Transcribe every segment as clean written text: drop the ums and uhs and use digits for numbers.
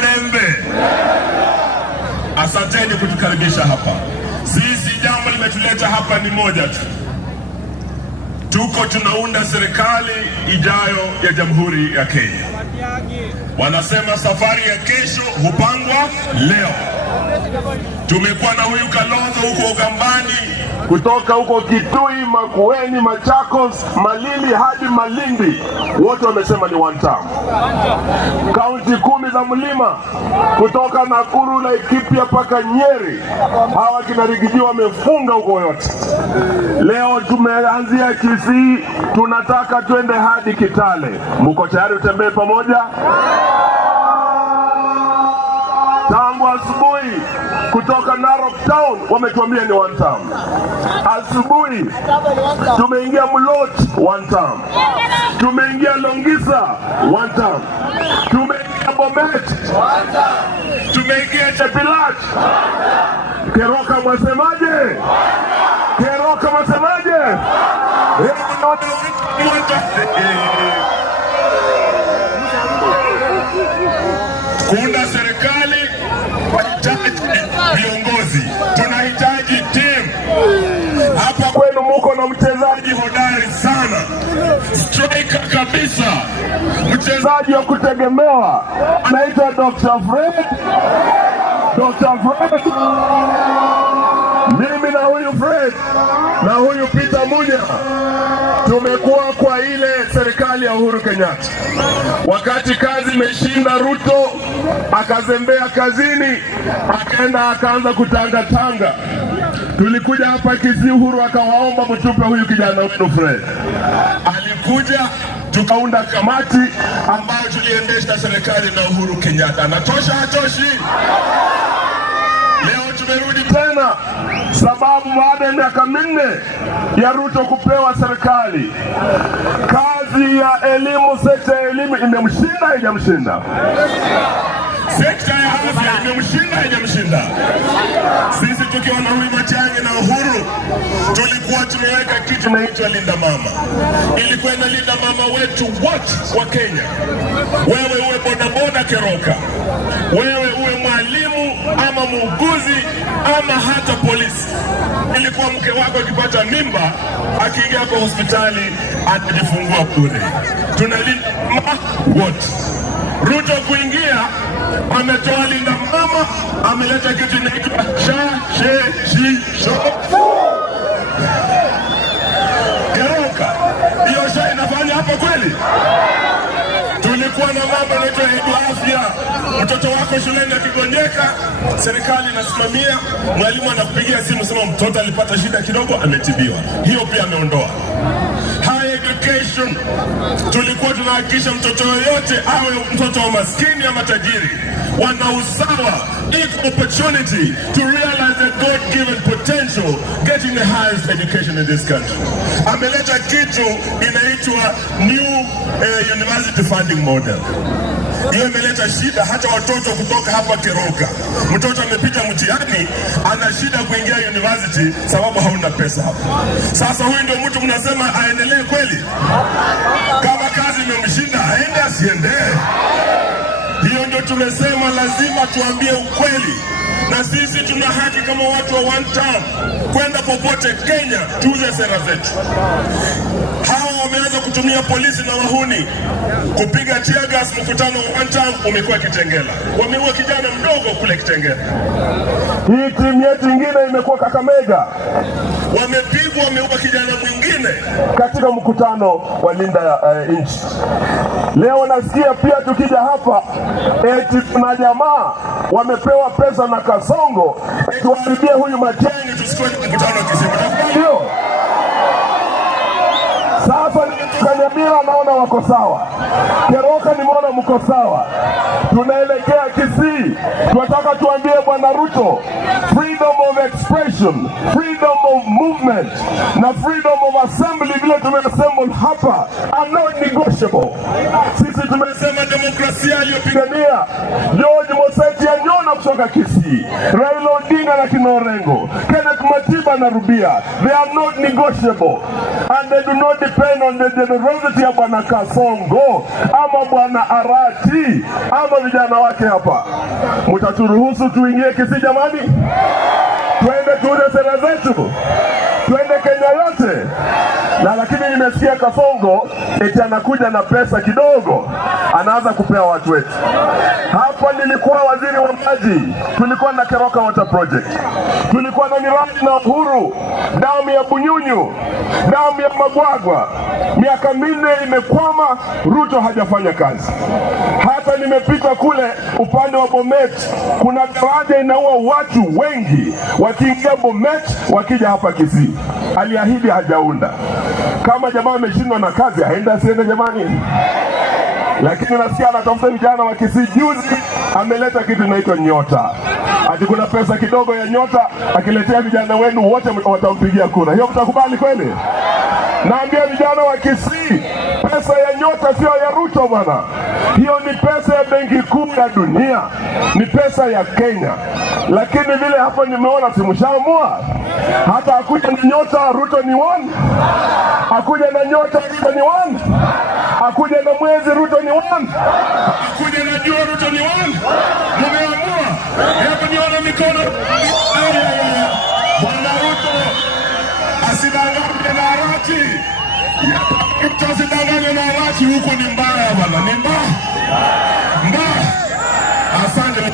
Mrembe. Asanteni kutukaribisha hapa. Sisi jambo limetuleta hapa ni moja tu. Tuko tunaunda serikali ijayo ya Jamhuri ya Kenya. Wanasema safari ya kesho hupangwa leo. Tumekuwa na huyu Kalonzo huko Ugambani, kutoka huko Kitui, Makueni, Machakos, Malili hadi Malindi, wote wamesema ni one term. Kaunti 10 za mlima, kutoka Nakuru, Laikipia paka Nyeri, hawa kina Rigiji wamefunga huko yote. Leo tumeanzia Kisii, tunataka twende hadi Kitale. Mko tayari utembee pamoja? Tangu asubuhi kutoka Narok Town wametuambia ni one term. Asubuhi tumeingia Mulot, one term. Tumeingia Longisa, one term. Tumeingia Bomet, one term. Tumeingia Chepilat. Keroka mwasemaje? Keroka mwasemaje? Kuunda serikali tunahitaji viongozi, tunahitaji team. Hapa kwenu muko na mchezaji hodari sana, striker kabisa, mchezaji wa kutegemewa, anaitwa Dr. Fred. Dr. Fred, mimi na huyu Fred na huyu Peter Munya tumekuwa kwa ile serikali ya Uhuru Kenyatta. Wakati kazi imeshinda, Ruto akazembea kazini, akaenda akaanza kutangatanga. Tulikuja hapa Kisii, Uhuru akawaomba mtupe huyu kijana wenu Fred. Alikuja, tukaunda kamati ambayo tuliendesha serikali na Uhuru Kenyatta. Anatosha hatoshi? Leo tumerudi tena, sababu baada ya miaka 4 ya Ruto kupewa serikali, kazi ya elimu, sekta ya elimu imemshinda, haijamshinda? Sekta ya afya imemshinda, haijamshinda? Sisi tukiwa na huyu Matiang'i na Uhuru tulikuwa tumeweka kitu inaitwa Linda Mama. Ilikuwa inalinda mama wetu wote wa Kenya. Wewe uwe bodaboda Keroka, wewe uwe mwalimu ama muuguzi ama hata polisi, ilikuwa mke wako akipata mimba, akiingia kwa hospitali atajifungua bure. Tunalinda mama wote. Ruto kuingia, ametoa Linda Mama, ameleta kitu inaitwa Keroka. Hiyo sha inafanya hapa kweli? Tulikuwa na mambo inaitwa afya. Mtoto wako shuleni akigonjeka, serikali inasimamia, mwalimu anakupigia simu sema mtoto alipata shida kidogo, ametibiwa. Hiyo pia ameondoa. Higher education, tulikuwa tunahakikisha mtoto yoyote awe mtoto wa maskini ama tajiri, wana usawa, equal opportunity to realize their God-given potential, getting the highest education in this country. Ameleta kitu inaitwa new university funding model. Hiyo imeleta shida, hata watoto kutoka hapa Keroka, mtoto amepita mtihani, ana shida kuingia university sababu hauna pesa hapa. Sasa huyu ndio mtu mnasema aendelee kweli? Kama kazi imemshinda aende asiende? Hiyo ndio tumesema lazima tuambie ukweli. Na sisi tuna haki kama watu wa one term kwenda popote Kenya tuuze sera zetu. Hawa wameanza kutumia polisi na wahuni kupiga tear gas. Mkutano wa one term umekuwa Kitengela, wameua kijana mdogo kule Kitengela. Hii timu yetu nyingine imekuwa Kakamega, wamepigwa, wameua kijana mwingine katika mkutano wa Linda Inchi. Leo nasikia pia tukija hapa eti tuna jamaa wamepewa pesa na Kasongo tuharibie huyu Matiang'i tusikoe mkutano wa Kisii. Ndio sasa Kanyamira naona wako sawa, Keroka nimeona mko sawa, tunaelekea Kisii. Tunataka tuambie Bwana Ruto, freedom of expression, freedom of movement na freedom of assembly vile tumeassemble hapa are not negotiable. Sisi tumesema demokrasia iliyopigania George Moseti Anyona kutoka Kisii, Raila Odinga na Kinorengo, Kenneth Matiba na Rubia. They are not negotiable and they do not depend on the generosity ya Bwana Kasongo ama Bwana Arati ama vijana wake hapa. Mtaturuhusu tuingie Kisii jamani? Twende tuone sera zetu, twende Kenya yote. Na lakini nimesikia Kasongo eti anakuja na pesa kidogo anaanza kupea watu wetu. Hapa nilikuwa waziri wa maji, tulikuwa na Keroka Water Project, tulikuwa na miradi na Uhuru, damu ya Bunyunyu, damu ya Magwagwa. Miaka 4 imekwama, Ruto hajafanya kazi. Hata nimepita kule upande wa Bomet, kuna daraja inaua watu wengi wakiingia Bomet wakija hapa Kisii. Aliahidi hajaunda. Kama jamaa ameshindwa na kazi aenda asiende jamani? Lakini nasikia anatafuta vijana wa Kisii. Juzi ameleta kitu inaitwa Nyota. Ati kuna pesa kidogo ya Nyota, akiletea vijana wenu wote watampigia kura. Hiyo mtakubali kweli? Naambia vijana wa Kisii, pesa ya Nyota sio ya Ruto bwana. Hiyo ni pesa ya Benki Kuu ya Dunia, ni pesa ya Kenya. Lakini vile hapa nimeona simshaamua. Hata akuja na Nyota Ruto ni 1. Akuja na Nyota Ruto ni 1. Akuja na mwezi Ruto ni 1. Akuja na jua Ruto ni 1. Mumeamua. Hebu nione mikono. Bwana Ruto asidanganye na Arati. Ruto asidanganye na Arati, huko ni mbaya bwana, ni mbaya. Mbaya. Asante.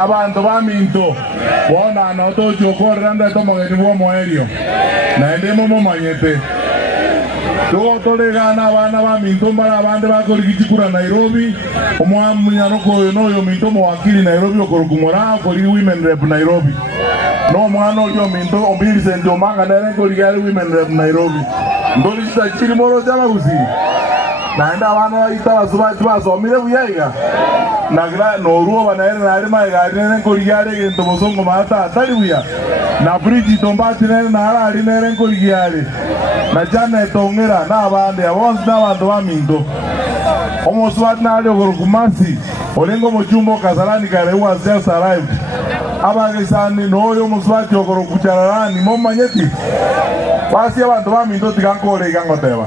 Abantu baminto bona no tocho korranda tomo genibo moerio na endemo momanyete to tolegana bana baminto mbara bande bakorigikura Nairobi omwamunyano koyo noyo minto mwakili Nairobi okorukumora kori women rep Nairobi no mwana oyo minto obili sendo manga nere korigari women rep Nairobi ndoli chiri moro jala usi naenda bana itawa suba somire buyaiga nagira no ruo banaere nare maigari nere korigari gento bosongo mata ataribuya na bridge tombati nere nara ari nere korigari na jana tongera na bande abonse na bantu baminto omoswat na ali ogorukumasi olengo mochumbo kasarani kare was just arrived abagesani no yo moswat ogorukuchararani momanyeti basi abantu baminto tikankore ikangoteba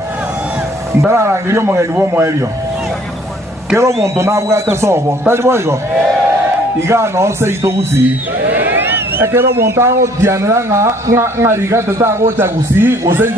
ndararangirio mongeni bo moerio kero muntu nabwate sobo tali boigo igano se itogusi ekero muntu agotianira nga ngariga tetagocha gusi